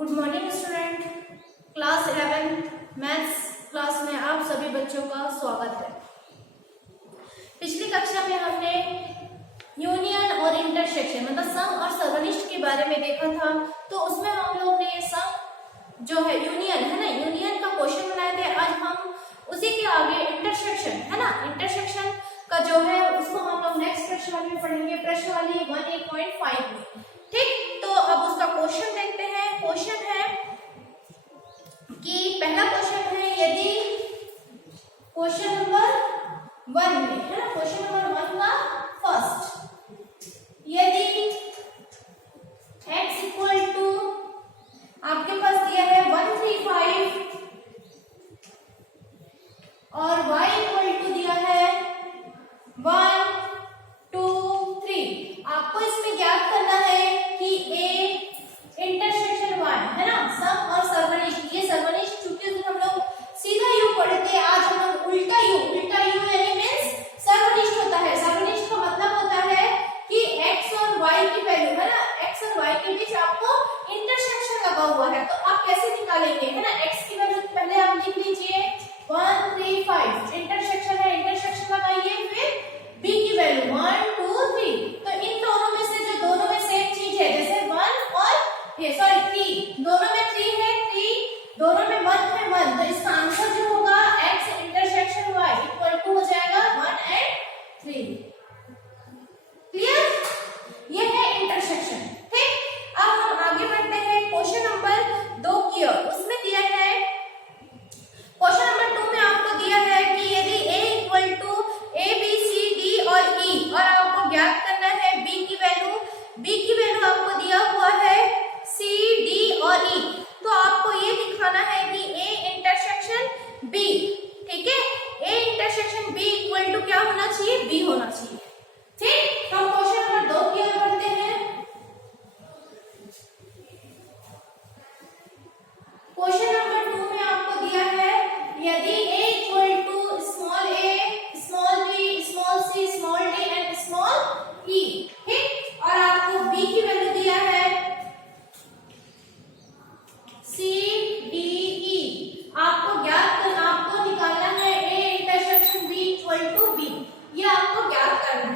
Good morning student. Class 11 maths class में आप सभी बच्चों का स्वागत है। पिछली कक्षा में हमने यूनियन और इंटरसेक्शन मतलब सम और सर्वनिष्ठ के बारे में देखा था। तो उसमें हम लोग ने सम जो है यूनियन है ना, यूनियन का क्वेश्चन बनाए थे। आज हम उसी के आगे इंटरसेक्शन है ना, इंटरसेक्शन का जो है उसको हम लोग नेक्स्ट प्रश्न वाली में पढ़ेंगे, प्रश्न वाली 1.5 में। ठीक, तो अब उसका क्वेश्चन देखते हैं। क्वेश्चन है कि पहला क्वेश्चन है, यदि क्वेश्चन नंबर 1 में है ना, क्वेश्चन नंबर 1 का फर्स्ट, यदि x इक्वल टू आपके पास दिया है 135 और y इक्वल टू दिया है 1 2 3। आपको इसमें ज्ञात करना है कि a इंटरसेक्शन y है ना, सम और सर्वनिष्ठ। ये सर्वनिष्ठ चूंकि हम लोग सीधा यू पढ़े थे, आज हम लोग उल्टा यू यानी मींस सर्वनिष्ठ होता है। सर्वनिष्ठ का मतलब होता है कि x और y की वैल्यू है ना, x और y के बीच आपको इंटरसेक्शन लगा हुआ है। तो आप कैसे निकालेंगे है ना, x की वैल्यू पहले आप लिख लीजिए 135, इंटरसेक्शन है, इंटरसेक्शन लगाइए, फिर b की वैल्यू 1 2 3। तो इन दोनों में से जो दोनों में सेम चीज है, जैसे 1 और ये 3 दोनों में 3 है, 3 दोनों में 1 है 1, तो इसका आंसर जो होगा x intersection y equal to हो जाएगा 1 and 3। क्लियर? ये है इंटरसेक्शन। ठीक, अब हम आगे बढ़ते हैं क्वेश्चन नंबर 2 की ओर। उसमें दिया है क्वेश्चन नंबर 2 में आपको दिया है कि यदि a equal to a b c d और e और आपको ज्ञात करना है b की वैल्यू आपको दिया हुआ है c d और e। तो आपको ये दिखाना है कि a इंटरसेक्शन b, ठीक है, a intersection b equal to क्या होना चाहिए, b होना चाहिए। ठीक, हम क्वेश्चन नंबर 2 की ओर बढ़ते हैं। क्वेश्चन नंबर 2 में आपको दिया है, यदि a equal to small a small b small c small d and small e, ठीक, और आपको b की वैल्यू दिया है c d e। आपको निकालना है a intersection b equal to b, ये आपको ज्ञात करना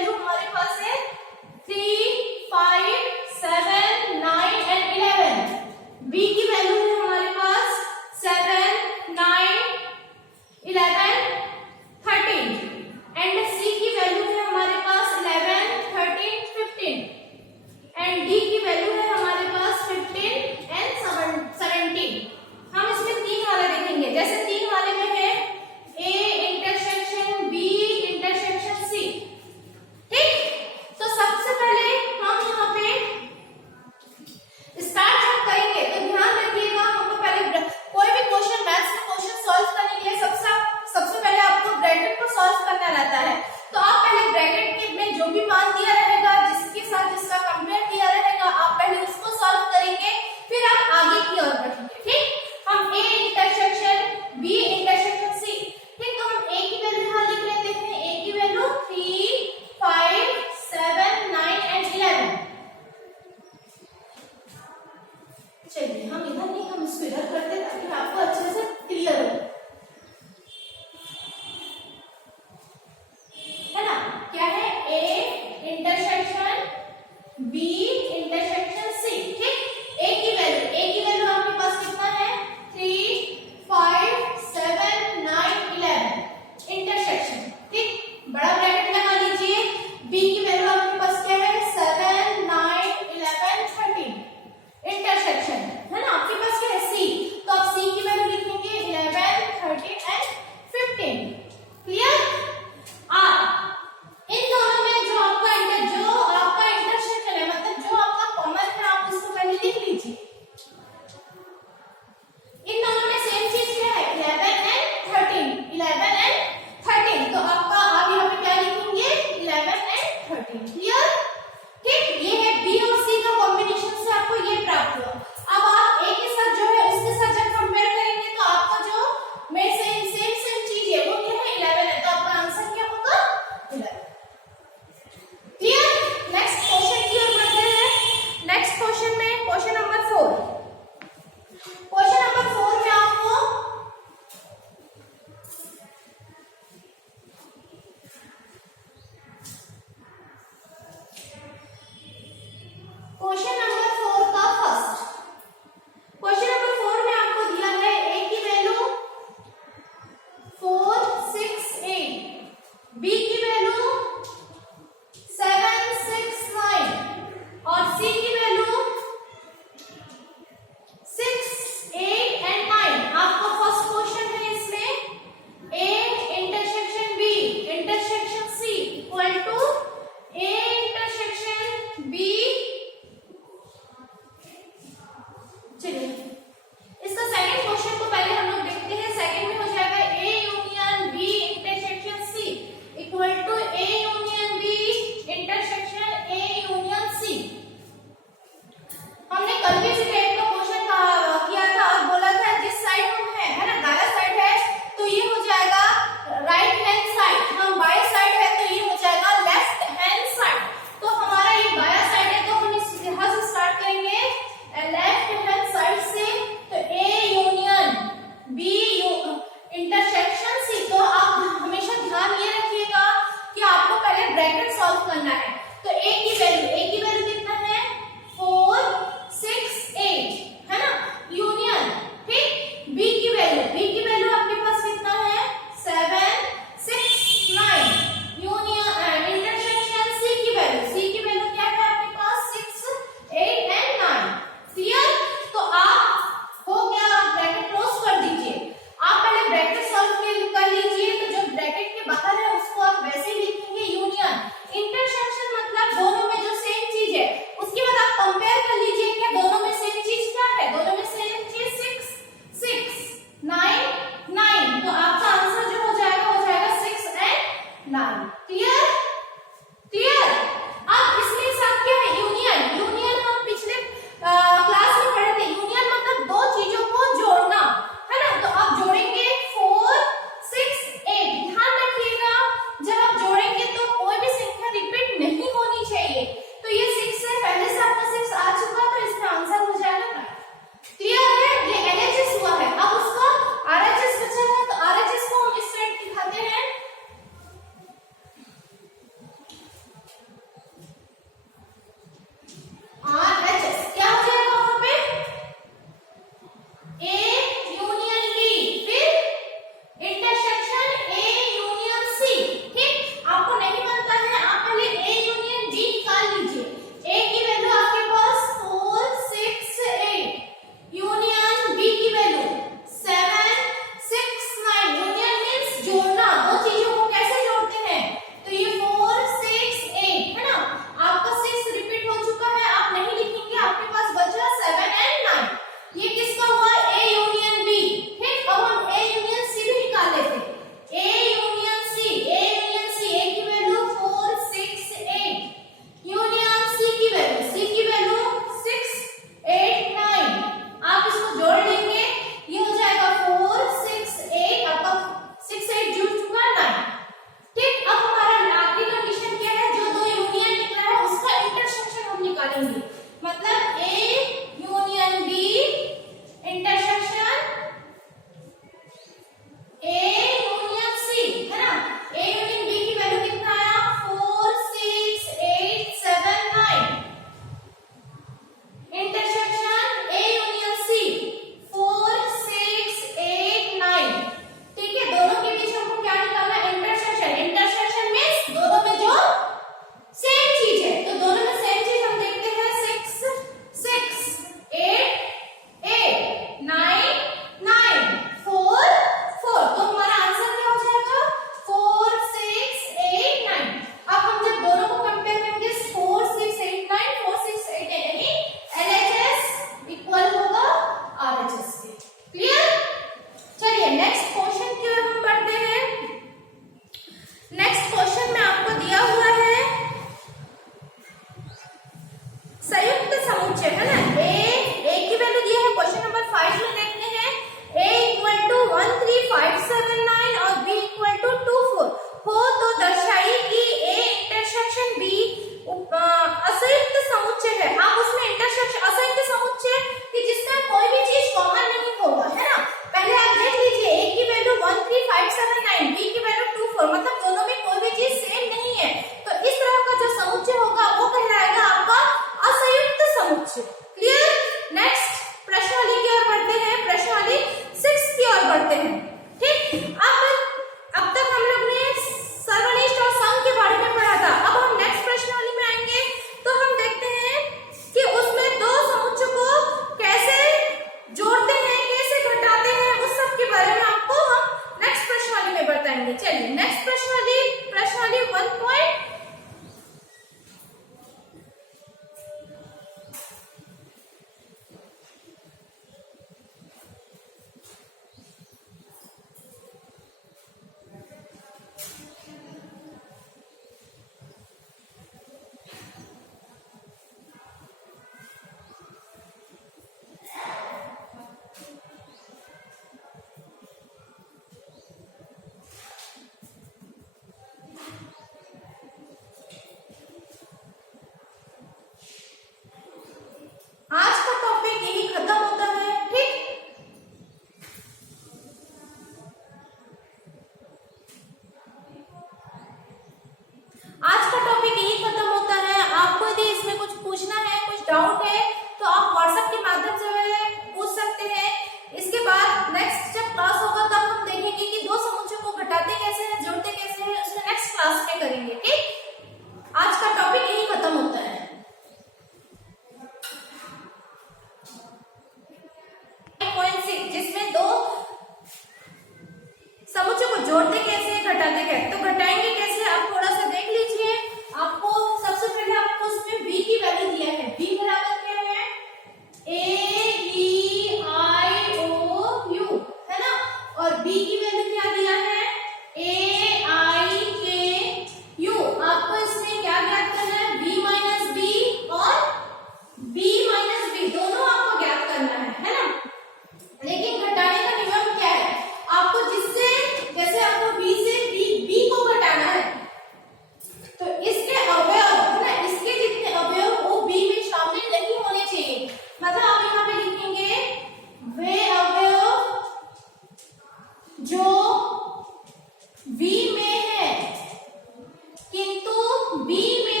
बी में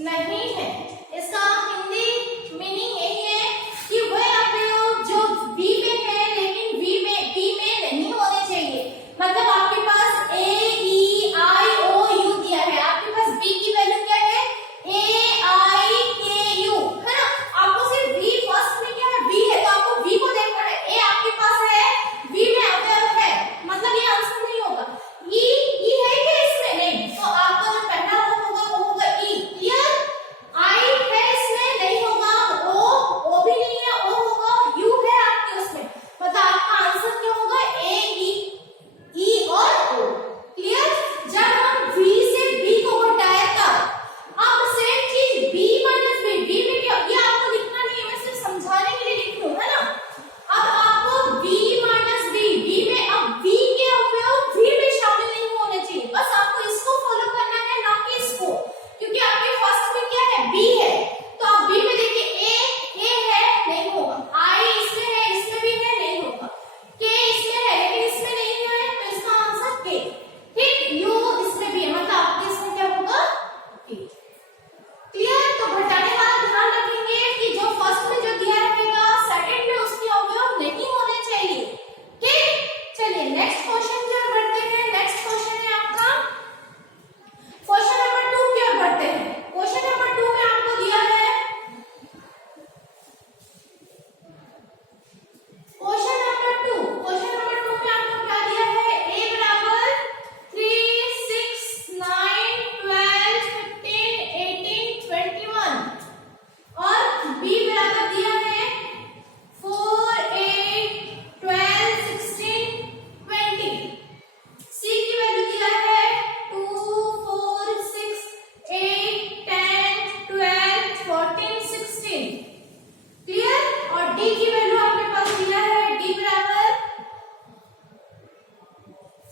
नहीं है। इसका हिंदी मीनिंग यही है कि वह अवयव जो बी में है लेकिन बी में नहीं होने चाहिए। मतलब आपके पास ए ई आई ओ यू दिया है, आपके पास बी की वैल्यू क्या है, ए आई के यू, है ना। आपको सिर्फ बी फर्स्ट में क्या है, बी है, तो आपको बी को देखना है। ए आपके पास है, बी में अवयव है, मतलब ये आंसर नहीं होगा। ई है क्या इसमें, नहीं, तो आपका जो पहला होगा वो होगा ई। क्लियर। आई है इसमें, नहीं होगा। ओ भी नहीं है, ओ होगा। यू है आपके उसमें, मतलब आपका आंसर क्या होगा, ए ई और ओ। क्लियर। जब हम बी से बी को घटाए तब अब सेम चीज बी माइनस बी में क्या, ये आपको लिखना नहीं है, मैं सिर्फ समझाने के लिए लिख रही हूँ, है ना। अब आपको बी माइनस बी में, अब बी के अवयव बी में शामिल नहीं होने चाहिए, बस आपको इसको फॉलो करना है, ना कि इसको, क्योंकि आपके फर्स्ट में क्या है, बी है, तो आप बी में देखिए ए है, नहीं होगा। आई इसमें है, इसमें भी है, नहीं होगा। के इसमें है लेकिन इसमें नहीं है, तो इसका आंसर के। ठीक। यू इसमें भी है, मतलब आपके इसमें क्या होगा, के। क्लियर। तो घटाने वाला ध्यान रखेंगे कि जो फर्स्ट में जो दिया रहेगा सेकंड में उसके अवयव नहीं होने चाहिए। ठीक। चलिए नेक्स्ट क्वेश्चन की ओर बढ़ते हैं। नेक्स्ट क्वेश्चन है आपका क्वेश्चन नंबर 2 की ओर बढ़ते हैं। क्वेश्चन नंबर 2 में आपको दिया है, क्वेश्चन नंबर 2 में आपको क्या दिया है, a बराबर 3 6 9 12 15 18 21 और b बराबर दिया है 4 8 12 16 20। c की वैल्यू दिया है 2 4 6 8 10 12 14 16। क्लियर। और d की वैल्यू आपके पास दिया है, d बराबर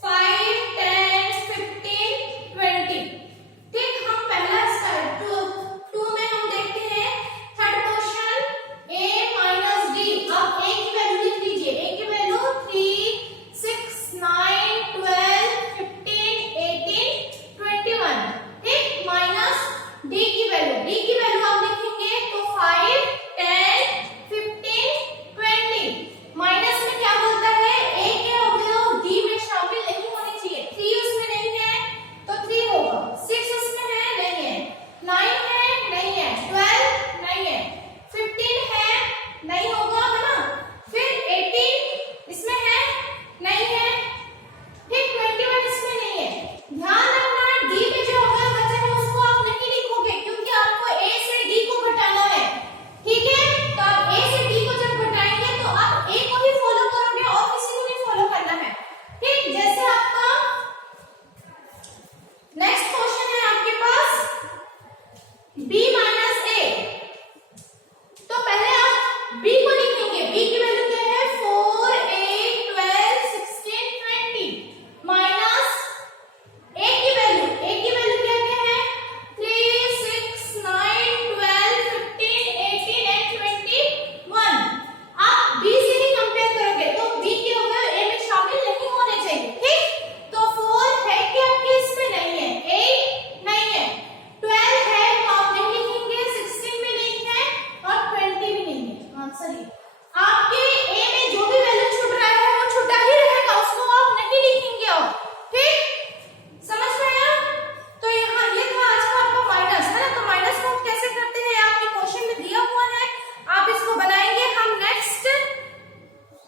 5 10 15 20। ठीक। हम पहला स्टार्ट 2 में हम देखते हैं third question a minus d। अब a की वैल्यू लिख लीजिए, a की वैल्यू 3 6 9 12 15 18 21। ठीक। माइनस d की वैल्यू आप लिखेंगे तो 5 10 15 20। माइनस में क्या बोलता है, a के अवयव d में शामिल नहीं होने चाहिए। 3 उसमें नहीं है तो 3 होगा, 6 उसमें है, नहीं है, 9 है, नहीं है, 12 नहीं है, 15 है, नहीं होगा, है ना। फिर 18 इसमें है, नहीं है। ठीक। 21 इसमें नहीं है। ध्यान रखना d में जो अवयव बचा है उसको आप नहीं लिखोगे, क्योंकि आपको a से d को घटाना है। ठीक है। तो आप a से d को जब घटाएंगे तो आप a को ही फॉलो करोगे और किसी को नहीं फॉलो करना है। ठीक। जैसे आपका नेक्स्ट क्वेश्चन है आपके पास b माइनस a, तो पहले आप b को लिखेंगे। b की वैल्यू क्या है, 4 8 12 16 20 माइनस a की वैल्यू क्या क्या है, 3 6 9 12 15 18 एंड 21। आप b से ही कंपेयर करोगे तो b के अवयव a में शामिल नहीं होने चाहिए। ठीक। तो 4 है कि आपके इसमें नहीं है, 8 नहीं है, 12 है तो आप नहीं लिखेंगे, 16 भी नहीं है और 20 भी नहीं है। आंसर ये आपके a में जो भी वैल्यू छूट रहा है वो छूटा ही रहेगा, उसको आप नहीं लिखेंगे और। ठीक। समझ में आया। तो यहाँ ये था आज का आपका माइनस, है ना। तो माइनस को कैसे करते हैं आपके क्वेश्चन में दिया हुआ है, आप इसको बनाएंगे। हम नेक्स्ट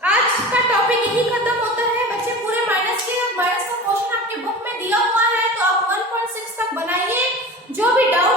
आज का टॉपिक यही खत्म होता है बच्चे। पूरे माइनस का क्वेश्चन आपके बुक में दिया हुआ है, तो आप 1.6 तक बनाइए। जो भी डाउट